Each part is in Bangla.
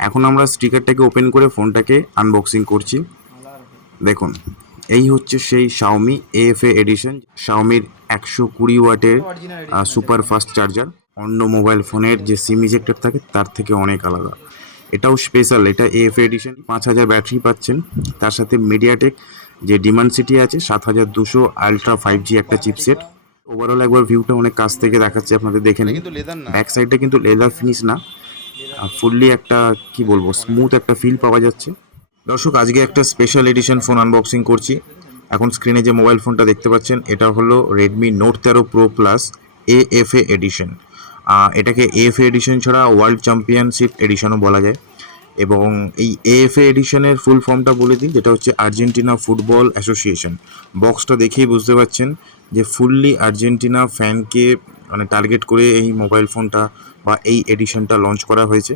এখন আমরা স্টিকারটাকে ওপেন করে ফোনটাকে আনবক্সিং করছি। দেখুন এই হচ্ছে সেই শাওমি এএফএ এডিশন শাওমির একশো কুড়ি ওয়াটের সুপার ফাস্ট চার্জার অন্য মোবাইল ফোনের যে সিম ইজেক্টর থাকে তার থেকে অনেক আলাদা। এটাও স্পেশাল এটা এএফএ এডিশন পাঁচ হাজার ব্যাটারি পাচ্ছেন। তার সাথে মিডিয়াটেক যে ডিমান্ড সিটি আছে সাত হাজার দুশো আলট্রা ফাইভ জি একটা চিপসেট ওভারঅল একবার ভিউটা অনেক কাছ থেকে দেখাচ্ছে আপনাদের দেখে নিন। ব্যাক সাইডটা কিন্তু লেদার ফিনিশ না। ফুললি একটা, কি বলব স্মুথ একটা ফিল পাওয়া যাচ্ছে। দর্শক, আজকে একটা স্পেশাল এডিশন ফোন আনবক্সিং করছি। এখন স্ক্রিনে যে মোবাইল ফোনটা দেখতে পাচ্ছেন, এটা হলো রেডমি নোট তেরো pro plus A F A edition এটাকে এফ এ এডিশন ছাড়া ওয়ার্ল্ড চ্যাম্পিয়নশিপ এডিশনও বলা যায়। এবং এই এএফ এডিশনের ফুল ফর্মটা বলে দিই, যেটা হচ্ছে আর্জেন্টিনা ফুটবল অ্যাসোসিয়েশন বক্সটা দেখেই বুঝতে পারছেন যে ফুললি আর্জেন্টিনা ফ্যানকে মানে টার্গেট করে এই মোবাইল ফোনটা বা এই এডিশনটা লঞ্চ করা হয়েছে।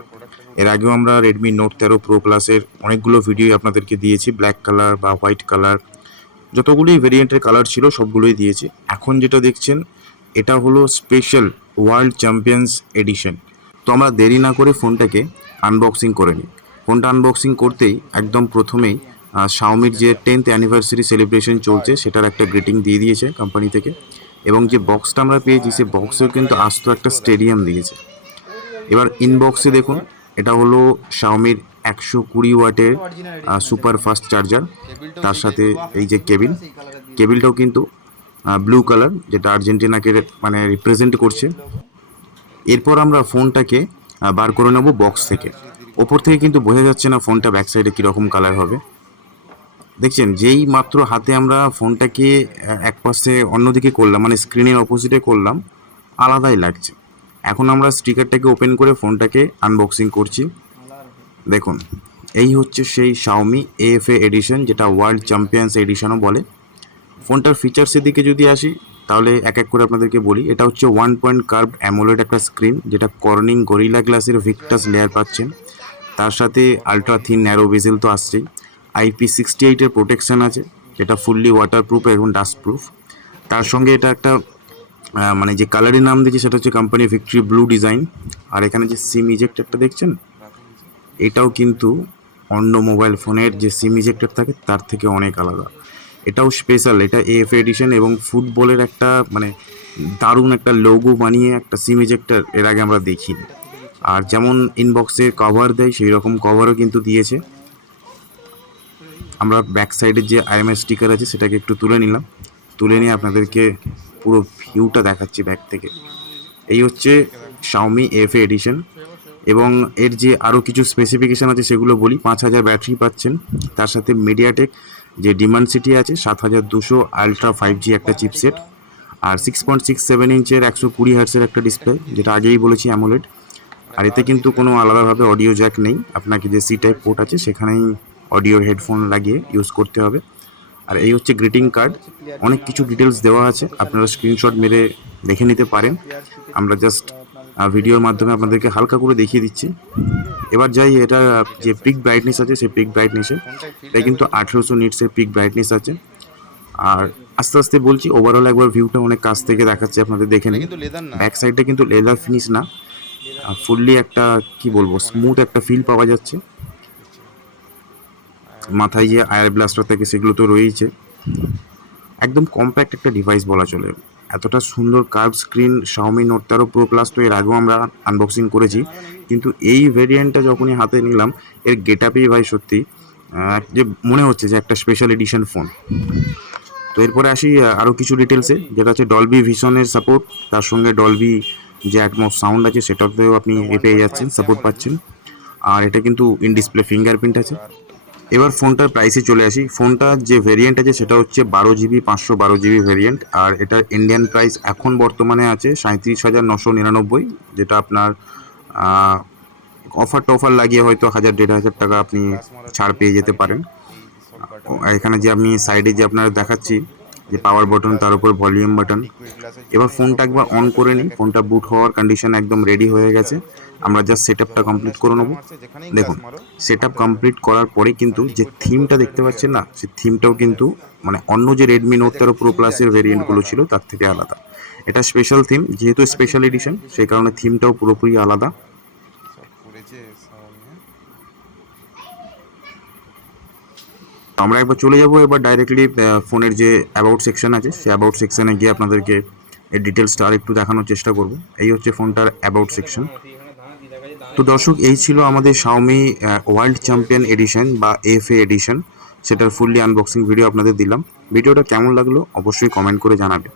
এর আগেও আমরা রেডমি নোট তেরো প্রো প্লাসের অনেকগুলো ভিডিও আপনাদেরকে দিয়েছি ব্ল্যাক কালার বা হোয়াইট কালার যতগুলোই ভেরিয়েন্টের কালার ছিল সবগুলোই দিয়েছি। এখন যেটা দেখছেন, এটা হলো স্পেশাল ওয়ার্ল্ড চ্যাম্পিয়ন্স এডিশন তো আমরা দেরি না করে ফোনটাকে আনবক্সিং করে নিই। ফোনটা আনবক্সিং করতেই একদম প্রথমেই শাওমির যে টেন্থ অ্যানিভার্সারি সেলিব্রেশন চলছে, সেটার একটা গ্রিটিং দিয়ে দিয়েছে কোম্পানি থেকে। এবং যে বক্সটা আমরা পেয়েছি, সেই বক্সেও কিন্তু আস্ত একটা স্টেডিয়াম দিয়েছে। এবার ইনবক্সে দেখুন, এটা হলো শাওমির একশো কুড়ি ওয়াটের সুপার ফাস্ট চার্জার তার সাথে এই যে কেবিল, কেবিলটাও কিন্তু ব্লু কালার যেটা আর্জেন্টিনাকে মানে রিপ্রেজেন্ট করছে। এরপর আমরা ফোনটাকে বার করে নেব বক্স থেকে। ওপর থেকে কিন্তু বোঝা যাচ্ছে না ফোনটা ব্যাক সাইডে কীরকম কালার হবে। দেখছেন, যেই মাত্র হাতে আমরা ফোনটাকে এক পাশে অন্যদিকে করলাম মানে স্ক্রিনের অপোজিটে করলাম, আলাদাই লাগছে। এখন আমরা স্টিকারটাকে ওপেন করে ফোনটাকে আনবক্সিং করছি। দেখুন, এই হচ্ছে সেই শাওমি এএফএ এডিশন যেটা ওয়ার্ল্ড চ্যাম্পিয়ন্স এডিশনও বলে। ফোনটার ফিচার্সের দিকে যদি আসি, তাহলে এক এক করে আপনাদেরকে বলি, এটা হচ্ছে ওয়ান পয়েন্ট কার্ভ অ্যামোলেড একটা স্ক্রিন যেটা কর্নিং গরিলা গ্লাসের ভিক্টাস লেয়ার পাচ্ছেন। তার সাথে আলট্রা থিন ন্যারো বেজেল তো আসছেই। আইপি সিক্সটি এইটের প্রোটেকশান আছে, যেটা ফুললি ওয়াটারপ্রুফ এবং ডাস্টপ্রুফ তার সঙ্গে এটা একটা মানে যে কালারের নাম দিয়েছে সেটা হচ্ছে কোম্পানি ভিক্টরি ব্লু ডিজাইন আর এখানে যে সিম ইজেক্টরটা দেখছেন, এটাও কিন্তু অন্য মোবাইল ফোনের যে সিম ইজেক্টর থাকে, তার থেকে অনেক আলাদা। এটাও স্পেশাল এটা এফ এডিশন এবং ফুটবলের একটা মানে দারুণ একটা লোগো বানিয়ে একটা সিম ইজেক্টর এর আগে আমরা দেখিনি। আর যেমন ইনবক্সে কভার দেয় সেই রকম কভারও কিন্তু দিয়েছে। আমরা ব্যাক সাইডের যে আইএমএস স্টিকার আছে, সেটাকে একটু তুলে নিলাম। তুলে নিয়ে আপনাদেরকে পুরো ভিউটা দেখাচ্ছি ব্যাক থেকে। এই হচ্ছে শাওমি এফ এডিশন এবং এর যে আরও কিছু স্পেসিফিকেশান আছে, সেগুলো বলি। পাঁচ হাজার ব্যাটারি পাচ্ছেন। তার সাথে মিডিয়াটেক যে ডিমান্ড সিটি আছে, সাত হাজার দুশো আলট্রা ফাইভ জি একটা চিপসেট আর সিক্স পয়েন্ট সিক্স সেভেন ইঞ্চের একশো কুড়ি হার্সের একটা ডিসপ্লে যেটা আগেই বলেছি অ্যামোলেড আর এতে কিন্তু কোনো আলাদাভাবে অডিও জ্যাক নেই। আপনাকে যে সি টাইপ পোর্ট আছে, সেখানেই অডিও হেডফোন লাগিয়ে ইউজ করতে হবে। আর এই হচ্ছে গ্রিটিং কার্ড। অনেক কিছু ডিটেলস দেওয়া আছে। আপনারা স্ক্রিনশট মেরে দেখে নিতে পারেন। আমরা জাস্ট ভিডিওর মাধ্যমে আপনাদেরকে হালকা করে দেখিয়ে দিচ্ছি। এবার যাই, এটা যে পিক ব্রাইটনেস আছে, সেই পিক ব্রাইটনেসে এটা কিন্তু আঠেরোশো নিটসের পিক ব্রাইটনেস আছে। আর আস্তে আস্তে বলছি ওভারঅল একবার ভিউটা অনেক কাছ থেকে দেখাচ্ছে, আপনাদের দেখে নিন। ব্যাক সাইডটা কিন্তু লেদার ফিনিশ না। ফুললি একটা, কি বলব স্মুথ একটা ফিল পাওয়া যাচ্ছে। মাথায় যে আয়ার ব্লাস্টার থাকে সেগুলো তো রয়েইছে। একদম কম্প্যাক্ট একটা ডিভাইস বলা চলে। এতটা সুন্দর কার্ভ স্ক্রিন শাওমি নোট তেরো প্রো প্লাস তো এর আগেও আমরা আনবক্সিং করেছি। কিন্তু এই ভেরিয়েন্টটা যখনই হাতে নিলাম, এর গেট আপেই ভাই সত্যি যে মনে হচ্ছে যে একটা স্পেশাল এডিশন ফোন তো এরপরে আসি আরও কিছু ডিটেলসে যেটা হচ্ছে ডলবি ভিশনের সাপোর্ট তার সঙ্গে ডলবি যে অ্যাটমস সাউন্ড আছে, সেটাতেও আপনি পেয়ে যাচ্ছেন সাপোর্ট পাচ্ছেন। আর এটা কিন্তু ইন ডিসপ্লে ফিঙ্গারপ্রিন্ট আছে। এবার ফোনটার প্রাইসে চলে আসি। ফোনটার যে ভেরিয়েন্ট আছে সেটা হচ্ছে বারো জিবি পাঁচশো বারো জিবি ভেরিয়েন্ট আর এটার ইন্ডিয়ান প্রাইস এখন বর্তমানে আছে সাঁত্রিশ হাজার নশো নিরানব্বই, যেটা আপনার অফার টফার লাগিয়ে হয়তো হাজার দেড় হাজার টাকা আপনি ছাড় পেয়ে যেতে পারেন। এখানে যে আমি সাইডে যে আপনার দেখাচ্ছি, যে পাওয়ার বাটন তার উপর ভলিউম বাটন এবার ফোনটা একবার অন করে নিই। ফোনটা বুট হওয়ার কন্ডিশন একদম রেডি হয়ে গেছে। আমরা জাস্ট সেট আপটা কমপ্লিট করে নেব। দেখুন সেট আপ কমপ্লিট করার পরে কিন্তু যে থিমটা দেখতে পাচ্ছেন না, সেই থিমটাও কিন্তু মানে অন্য যে রেডমি নোট তেরো প্রো প্লাসের ভেরিয়েন্টগুলো ছিল, তার থেকে আলাদা। এটা স্পেশাল থিম যেহেতু স্পেশাল এডিশন সেই কারণে থিমটাও পুরোপুরি আলাদা। আমরা একবার চলে যাব, এবার ডাইরেক্টলি ফোনের যে অ্যাবাউট সেকশন আছে, সেই অ্যাবাউট সেকশনে গিয়ে আপনাদেরকে এর ডিটেলসটা আরেকটু দেখানোর চেষ্টা করব। এই হচ্ছে ফোনটার অ্যাবাউট সেকশন তো দর্শক, এই ছিল আমাদের শাওমি ওয়ার্ল্ড চ্যাম্পিয়ন এডিশন বা এফ এ এডিশন সেটার ফুললি আনবক্সিং ভিডিও আপনাদের দিলাম। ভিডিওটা কেমন লাগল অবশ্যই কমেন্ট করে জানাবেন।